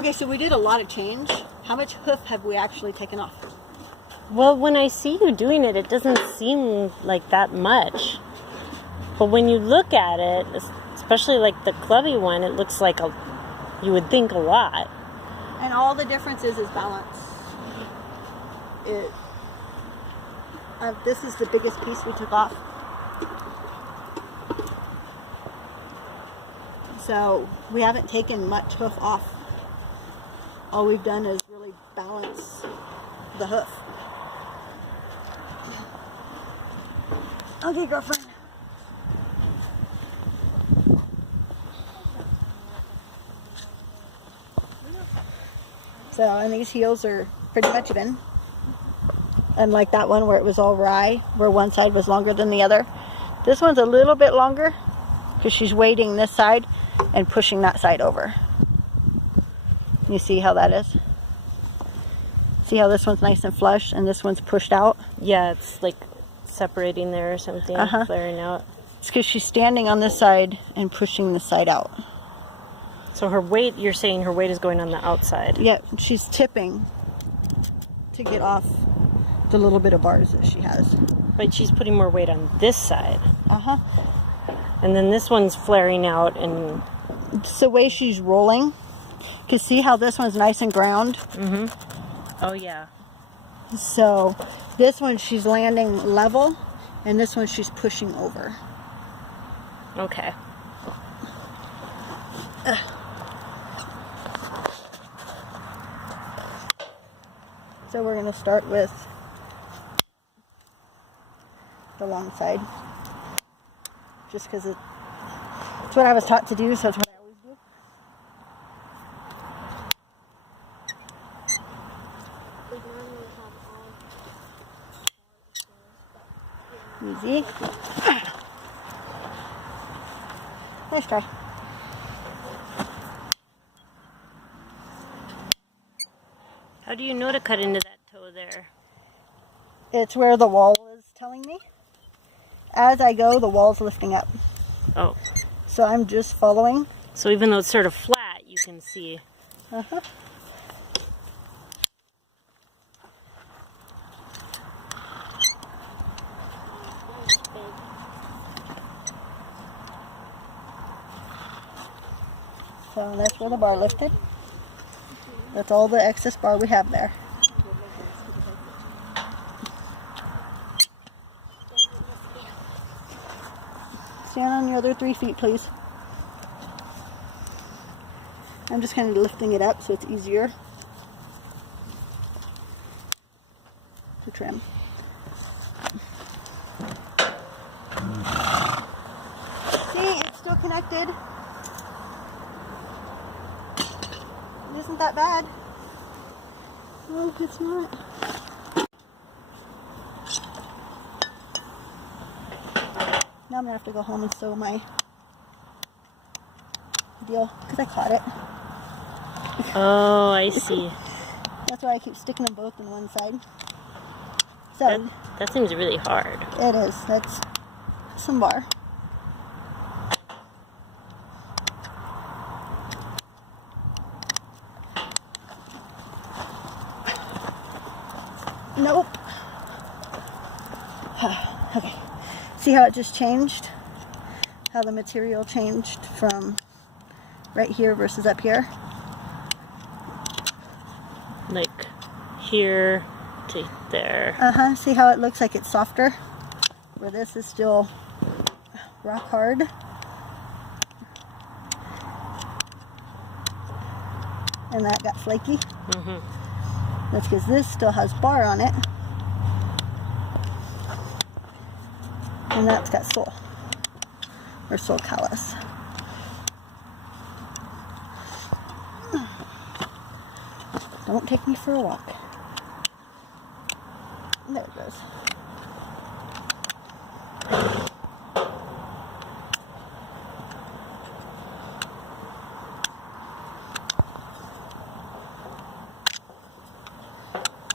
Okay, so we did a lot of change. How much hoof have we actually taken off? Well, when I see you doing it, it doesn't seem like that much. But when you look at it, especially like the clubby one, it looks like you would think a lot. And all the difference is balance. This is the biggest piece we took off. So we haven't taken much hoof off. All we've done is really balance the hoof. Okay, girlfriend. So, and these heels are pretty much even. Unlike that one where it was all rye, where one side was longer than the other. This one's a little bit longer because she's weighting this side and pushing that side over. You see how that is? See how this one's nice and flush and this one's pushed out? Yeah, it's like separating there or something, flaring out. It's because she's standing on this side and pushing this side out. So her weight, you're saying her weight is going on the outside? Yep, she's tipping to get off the little bit of bars that she has. But she's putting more weight on this side. Uh-huh. And then this one's flaring out and... It's the way she's rolling. Because see how this one's nice and ground? Mm-hmm. Oh, yeah. So this one she's landing level, and this one she's pushing over. Okay. So we're going to start with the long side. Just because it's what I was taught to do, so it's what I always do. Easy. Nice try. How do you know to cut into that toe there? It's where the wall is telling me. As I go, the wall's lifting up. Oh. So I'm just following. So even though it's sort of flat, you can see. Uh-huh. So that's where the bar lifted. That's all the excess bar we have there. Stand on your other 3 feet, please. I'm just kind of lifting it up so it's easier to trim. See, it's still connected. It isn't that bad. Oh, it's not. Now I'm going to have to go home and sew my deal because I caught it. Oh, I see. That's why I keep sticking them both in one side. So that seems really hard. It is. That's some bar. Nope. Okay. See how it just changed? How the material changed from right here versus up here? Like here to there. Uh-huh. See how it looks like it's softer? Where this is still rock hard. And that got flaky. Mm-hmm. That's because this still has bar on it. And that's got sole. Or sole callus. Don't take me for a walk. There it goes.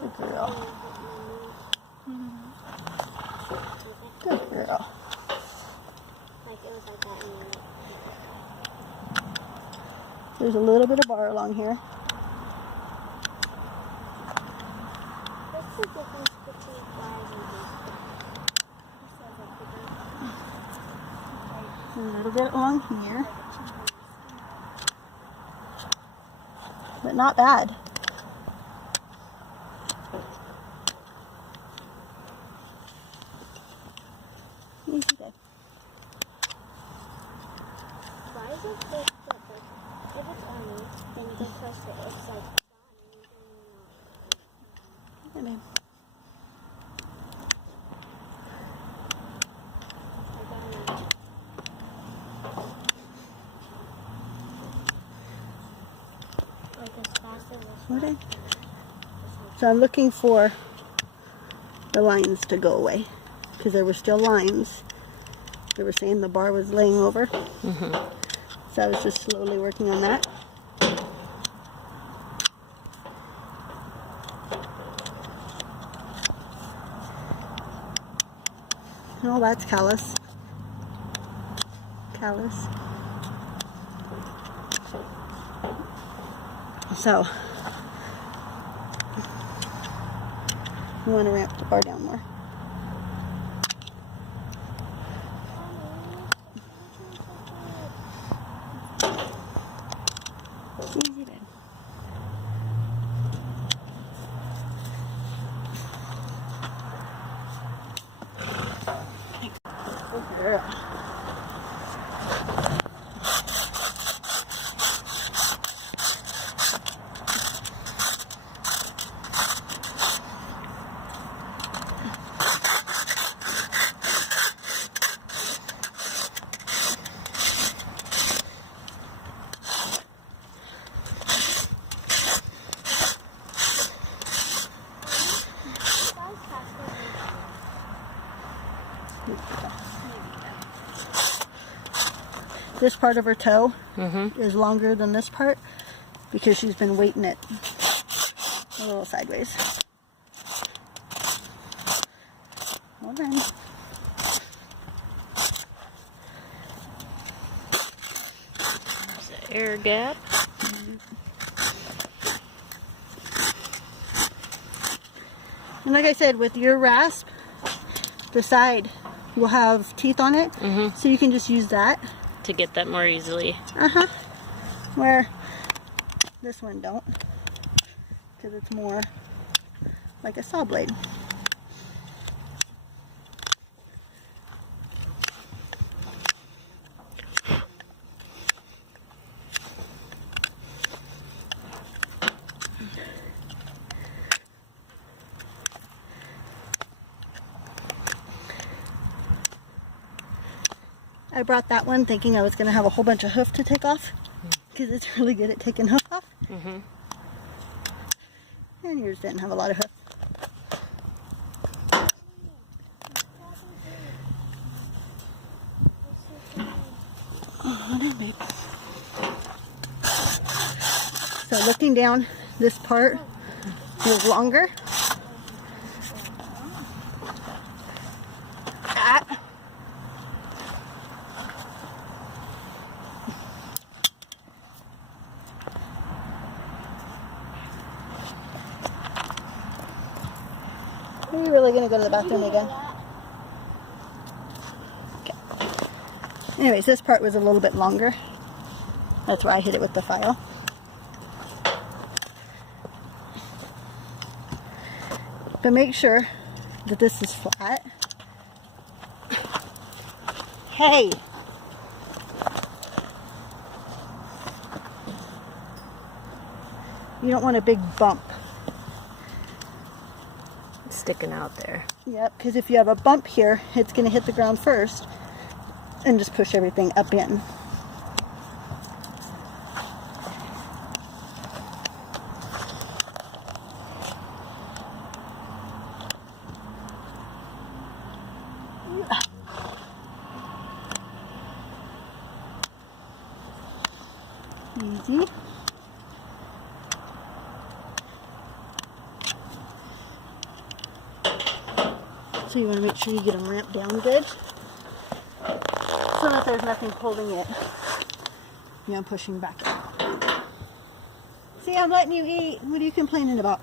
Good girl. Good girl. There's a little bit of bar along here. little bit along here. But not bad. Easy day. Why is it like that? If it's on you, then you can press it. It's like gone and you don't even know. Yeah, babe. Like as fast as this Okay. So I'm looking for the lines to go away because there were still lines. They were saying the bar was laying over. So I was just slowly working on that. Oh, that's callous. Callous. So we want to ramp the bar down more. Easy, babe. Good girl. This part of her toe is longer than this part because she's been weighting it a little sideways. Hold on. There's the air gap. And like I said, with your rasp, the side will have teeth on it, so you can just use that. To get that more easily. Where this one don't, because it's more like a saw blade. I brought that one thinking I was going to have a whole bunch of hoof to take off because it's really good at taking hoof off. And yours didn't have a lot of hoof. Oh, no, babe. So looking down, this part feels longer. Are you really going to go to the bathroom again? Okay. Anyways, this part was a little bit longer. That's why I hit it with the file. But make sure that this is flat. Hey! You don't want a big bump. Sticking out there. Yep, because if you have a bump here, it's going to hit the ground first and just push everything up in. Easy. So you want to make sure you get them ramped down good so that there's nothing holding it, you know, pushing back out. See, I'm letting you eat. What are you complaining about?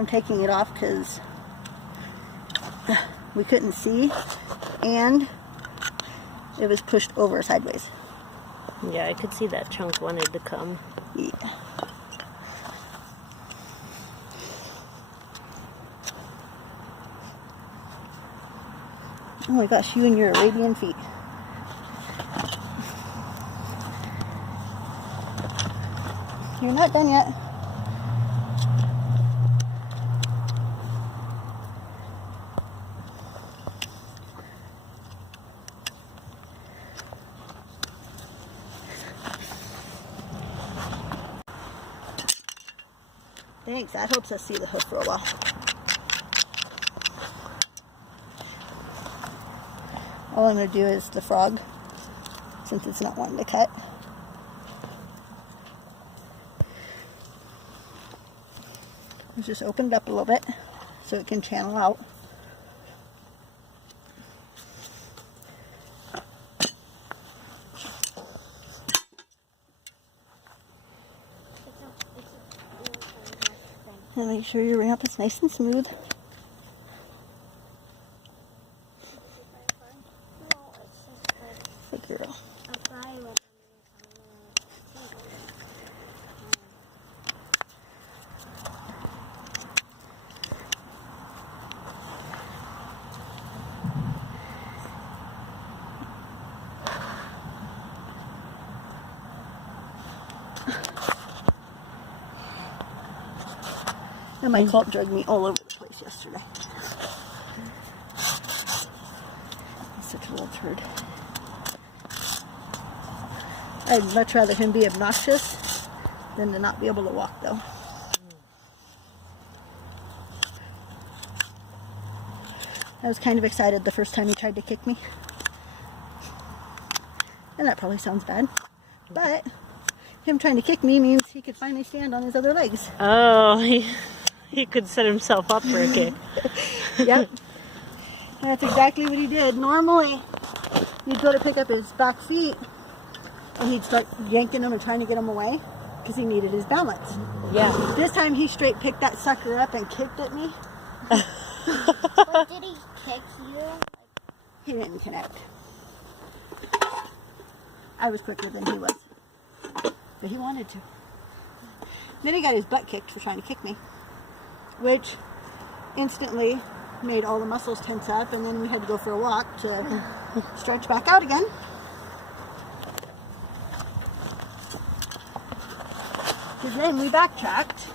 I'm taking it off because we couldn't see, and it was pushed over sideways. Yeah, I could see that chunk wanted to come. Yeah. Oh my gosh, you and your Arabian feet. You're not done yet. Thanks, that helps us see the hoof for a while. All I'm going to do is the frog, since it's not wanting to cut. Let's just open it up a little bit so it can channel out. And make sure your ramp is nice and smooth. Good girl. And my club dragged me all over the place yesterday. He's such a little turd. I'd much rather him be obnoxious than to not be able to walk, though. I was kind of excited the first time he tried to kick me. And that probably sounds bad. But him trying to kick me means he could finally stand on his other legs. Oh, he could set himself up for a kick. Yep. That's exactly what he did. Normally, you'd go to pick up his back feet, and he'd start yanking them and trying to get them away because he needed his balance. Yeah. This time, he straight picked that sucker up and kicked at me. But did he kick you? He didn't connect. I was quicker than he was. But he wanted to. Then he got his butt kicked for trying to kick me, which instantly made all the muscles tense up, and then we had to go for a walk to stretch back out again. Because then we backtracked.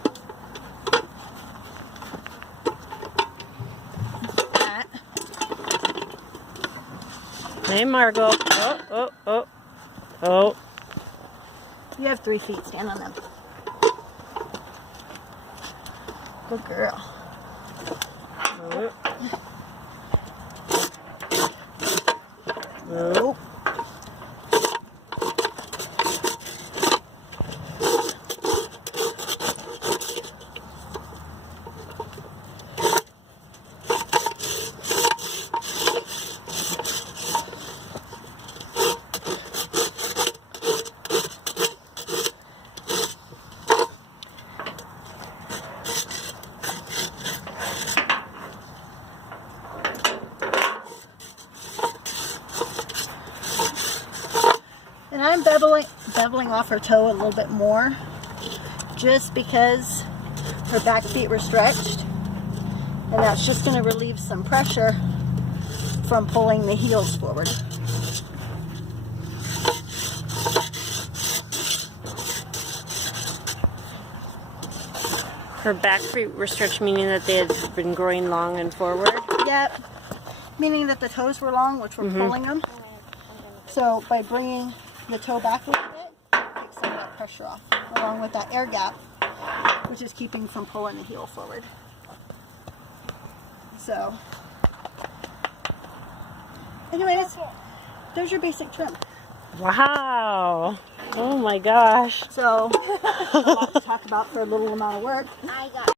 Hey, Margot. Oh, oh, oh. Oh. You have 3 feet. Stand on them. Good girl. Oh. Oh. And I'm beveling off her toe a little bit more just because her back feet were stretched, and that's just going to relieve some pressure from pulling the heels forward. Her back feet were stretched, meaning that they had been growing long and forward? Yep, meaning that the toes were long, which were pulling them. So by bringing the toe back a little bit, it takes some of that pressure off, along with that air gap, which is keeping from pulling the heel forward. So, anyways, there's your basic trim. Wow. Oh my gosh. So, a lot to talk about for a little amount of work. I got